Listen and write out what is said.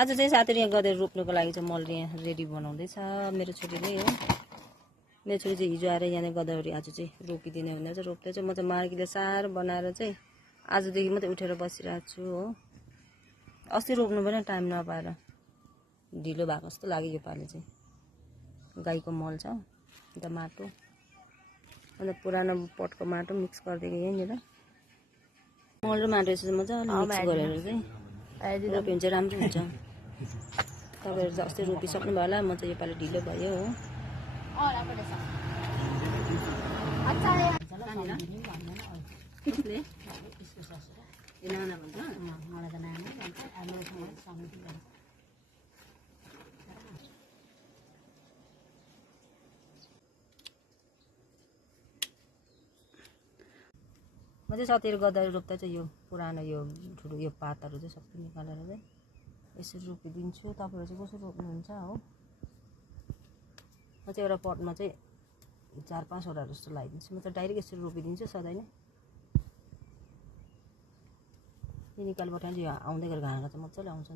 आज चाहिँ साथीहरू यहाँ गदेर रोप्नुको लागि चाहिँ मल यहाँ रेडी बनाउँदैछ मेरो छोरीले हो। मेरो छोरी चाहिँ हिजो आएर यहाँनिर गदावरी आज चाहिँ रोपिदिने भनेर चाहिँ रोप्दै चाहिँ म चाहिँ मार्कीले सार बनाएर चाहिँ आजदेखि मात्रै उठेर बसिरहेको छु हो। अस्ति रोप्नु पनि टाइम नपाएर ढिलो भएको जस्तो लाग्यो योपालि चाहिँ। गाईको मल छ अन्त माटो अन्त पुरानो पटको माटो मिक्स गरिदिएको यहीँनिर मल र माटो यसो मजाले मिक्स गरेर चाहिँ रोप्यो भने चाहिँ राम्रो हुन्छ। तपाईँहरू चाहिँ अस्ति रोपिसक्नु भयो होला, म चाहिँ योपालि ढिलो भयो हो। म चाहिँ साथीहरू गदावरी रोप्दा चाहिँ यो पुरानो यो ठुलो यो पातहरू चाहिँ सबै निकालेर चाहिँ यसरी रोपिदिन्छु। तपाईँहरू चाहिँ कसरी रोप्नुहुन्छ हो। म चाहिँ एउटा पटमा चाहिँ 4-5 वटा जस्तो लगाइदिन्छु। म चाहिँ डाइरेक्ट यसरी रोपिदिन्छु सधैँ नै। यो निकालबाट चाहिँ आउँदै गरेको हाँगा चाहिँ मजाले आउँछ।